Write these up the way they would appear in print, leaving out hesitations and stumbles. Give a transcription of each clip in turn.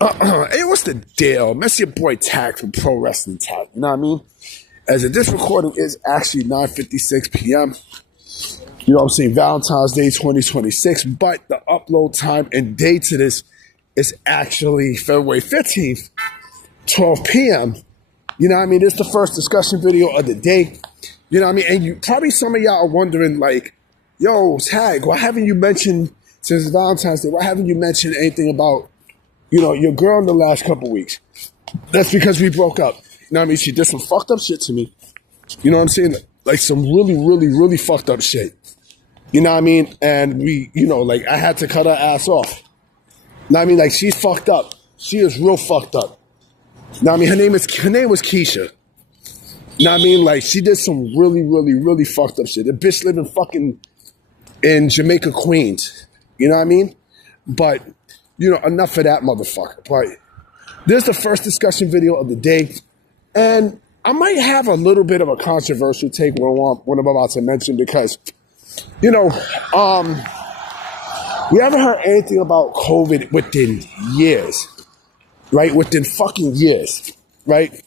Hey, what's the deal? That's your boy Tag from Pro Wrestling Tag. You know what I mean? As of this recording is actually 9:56 p.m. You know what I'm saying? Valentine's Day 2026. But the upload time and date to this is actually February 15th, 12 p.m. You know what I mean? This is the first discussion video of the day. You know what I mean? And you probably some of y'all are wondering, like, yo, Tag, why haven't you mentioned, since Valentine's Day, why haven't you mentioned anything about, your girl in the last couple weeks? That's because we broke up. You know what I mean? She did some fucked up shit to me. You know what I'm saying? Like some really, really, really fucked up shit. You know what I mean? And we, like I had to cut her ass off. You know what I mean? Like she's fucked up. She is real fucked up. You know what I mean? Her name was Keisha. You know what I mean? Like she did some really, really, really fucked up shit. The bitch living fucking in Jamaica, Queens. You know what I mean? But, enough of that motherfucker. But this is the first discussion video of the day. And I might have a little bit of a controversial take what I'm about to mention because, we haven't heard anything about COVID within years, right? Within fucking years, right?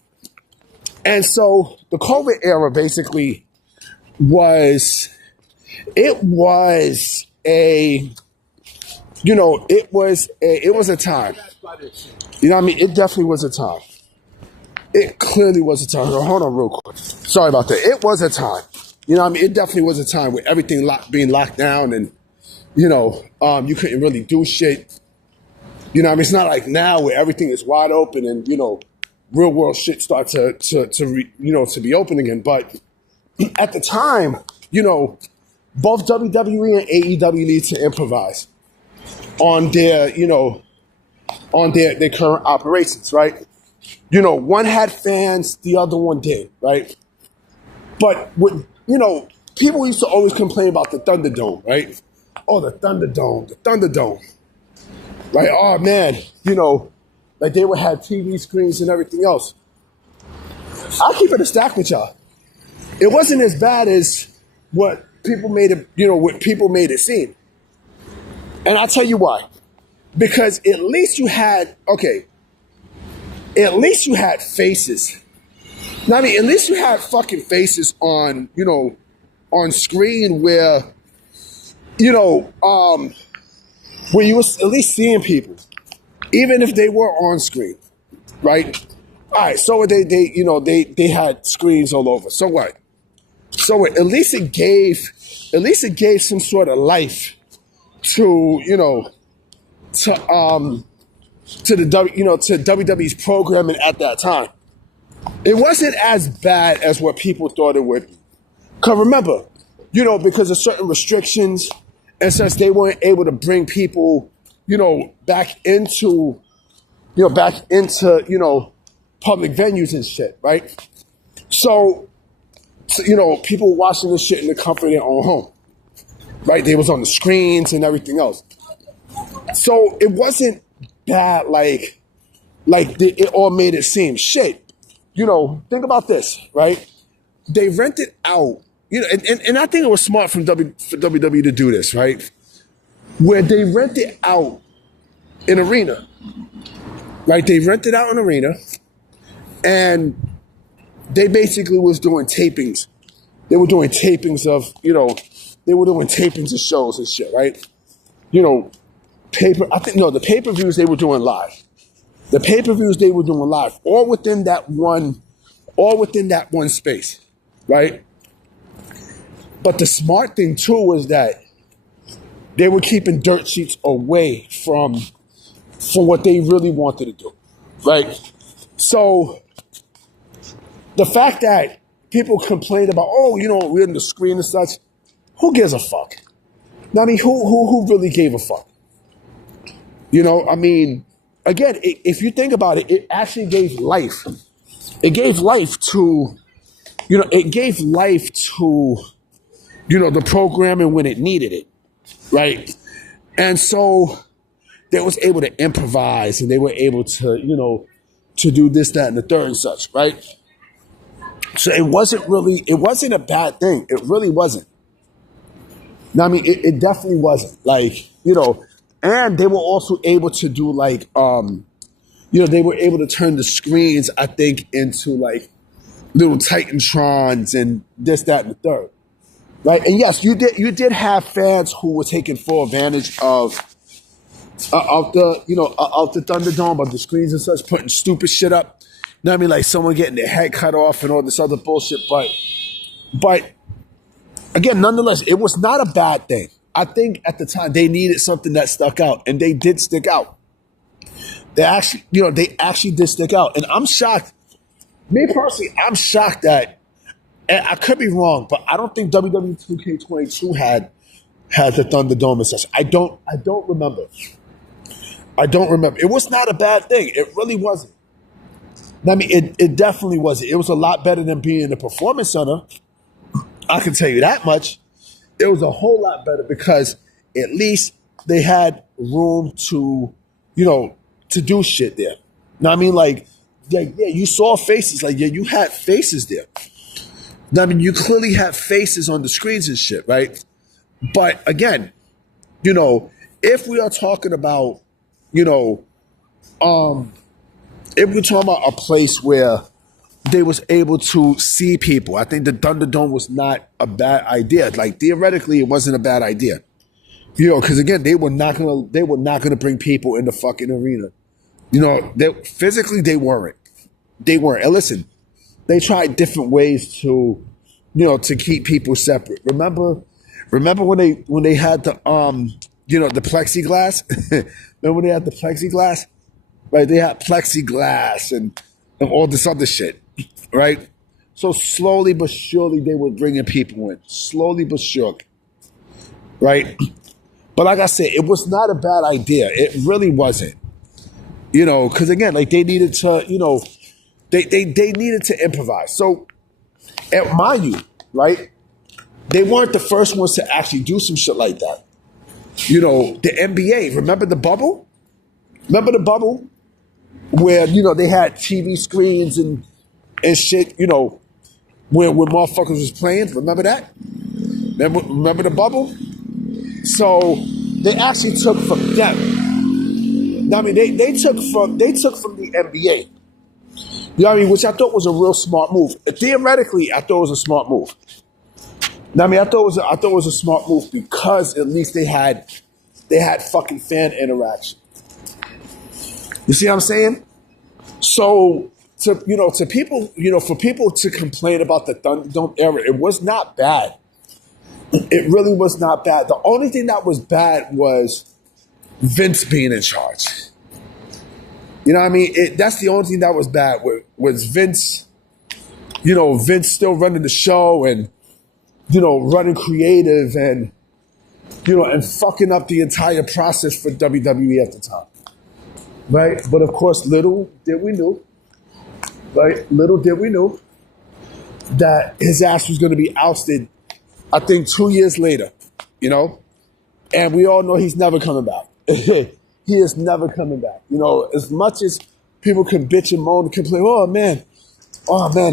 And so the COVID era basically was a time. You know what I mean? It definitely was a time. It clearly was a time. Hold on real quick. Sorry about that. It was a time. You know what I mean? It definitely was a time with everything being locked down and, you couldn't really do shit. You know what I mean? It's not like now where everything is wide open and, real world shit start to be open again. But at the time, both WWE and AEW need to improvise on their current operations, right? One had fans, the other one did, right? But people used to always complain about the Thunderdome, right? Oh, the Thunderdome, right? Oh man, like they would have TV screens and everything else. I'll keep it a stack with y'all. It wasn't as bad as what people made it seem. And I'll tell you why. Because at least you had faces. Now, I mean, at least you had fucking faces on screen where you was at least seeing people, even if they were on screen, right? All right, so they had screens all over. So what? So at least it gave some sort of life to WWE's programming at that time. It wasn't as bad as what people thought it would be. Cause remember, because of certain restrictions and since they weren't able to bring people, back into public venues and shit, right? So people watching this shit in the comfort of their own home, right? They was on the screens and everything else. So it wasn't bad like it all made it seem. Shit, think about this, right? They rented out, and I think it was smart for WWE to do this, right? Where they rented out an arena, right? They rented out an arena, and they basically was doing tapings. They were doing tapings of, shows and shit, right? The pay-per-views they were doing live. The pay-per-views they were doing live, all within that one space, right? But the smart thing too was that they were keeping dirt sheets away from what they really wanted to do, right? So the fact that people complained about, we're in the screen and such, who gives a fuck? I mean, who really gave a fuck? I mean, again, if you think about it, it actually gave life. It gave life to, the programming when it needed it, right? And so they was able to improvise and they were able to, to do this, that, and the third and such, right? So it wasn't a bad thing. It really wasn't. Now, I mean, it definitely wasn't. Like, and they were also able to do like they were able to turn the screens, I think, into like little Titantrons and this, that, and the third. Right? And yes, you did have fans who were taking full advantage of the Thunderdome, of the screens and such, putting stupid shit up. You know what I mean? Like someone getting their head cut off and all this other bullshit. But again, nonetheless, it was not a bad thing. I think at the time they needed something that stuck out, and they did stick out. They actually did stick out. And I'm shocked. Me personally, I'm shocked that, and I could be wrong, but I don't think WWE 2K22 had the Thunderdome and such. I don't remember. It was not a bad thing. It really wasn't. I mean, it definitely wasn't. It was a lot better than being in the Performance Center. I can tell you that much. It was a whole lot better because at least they had room to, to do shit there. Now, I mean, like, yeah, you saw faces. Like, yeah, you had faces there. Now, I mean, you clearly had faces on the screens and shit, right? But again, if we are talking about, if we're talking about a place where they was able to see people, I think the Thunderdome was not a bad idea. Like theoretically, it wasn't a bad idea. Because again, they were not gonna bring people in the fucking arena. Physically they weren't. And listen, they tried different ways to, to keep people separate. Remember when they had the the plexiglass? Remember when they had the plexiglass? Right, they had plexiglass and all this other shit, right? So slowly but surely they were bringing people in. Slowly but surely, right? But like I said, it was not a bad idea. It really wasn't. Because again, like they needed to, they needed to improvise. So, and mind you, right? They weren't the first ones to actually do some shit like that. The NBA, remember the bubble? Remember the bubble? Where, they had TV screens and shit, where motherfuckers was playing. Remember that? Remember the bubble? So they actually took from them. I mean, they took from the NBA. You know what I mean? Which I thought was a real smart move. Theoretically, I thought it was a smart move. I mean, I thought it was a smart move because at least they had fucking fan interaction. You see what I'm saying? So to people, for people to complain about the Thunderdome era, it was not bad. It really was not bad. The only thing that was bad was Vince being in charge. You know what I mean? That's the only thing that was bad was Vince. Vince still running the show and running creative and and fucking up the entire process for WWE at the time. Right? But of course, little did we know, right? Little did we know that his ass was going to be ousted, I think 2 years later, and we all know he's never coming back. He is never coming back. As much as people can bitch and moan and complain, oh man,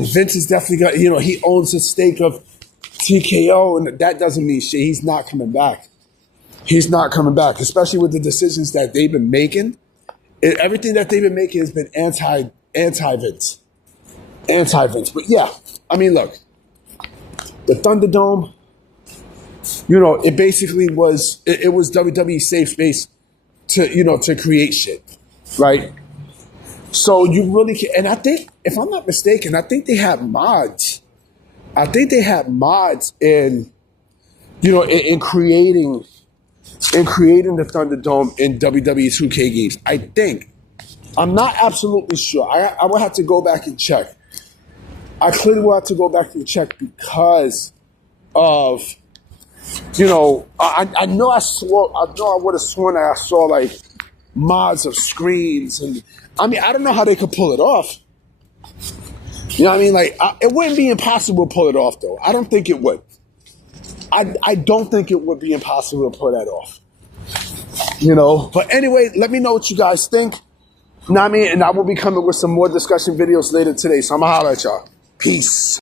Vince is definitely got, he owns a stake of TKO, and that doesn't mean shit. He's not coming back. He's not coming back, especially with the decisions that they've been making. Everything that they've been making has been anti-Vince. But yeah, I mean, look, the Thunderdome, it basically was, it was WWE's safe space to create shit, right? So you really can, and I think, if I'm not mistaken, I think they had mods. I think they had mods in creating the Thunderdome in WWE 2K games. I think. I'm not absolutely sure. I will have to go back and check. I clearly will have to go back and check because of, I know I would have sworn that I saw like mods of screens, and I mean, I don't know how they could pull it off. You know what I mean? Like, it wouldn't be impossible to pull it off, though. I don't think it would. I don't think it would be impossible to pull that off. But anyway, let me know what you guys think. You know what I mean? And I will be coming with some more discussion videos later today. So I'm going to holler at y'all. Peace.